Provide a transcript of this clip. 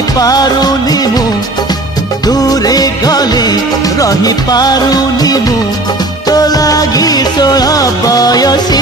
रही पारुनी मु दूरे गले रही पारुनी मु तो लागी 16 बयसी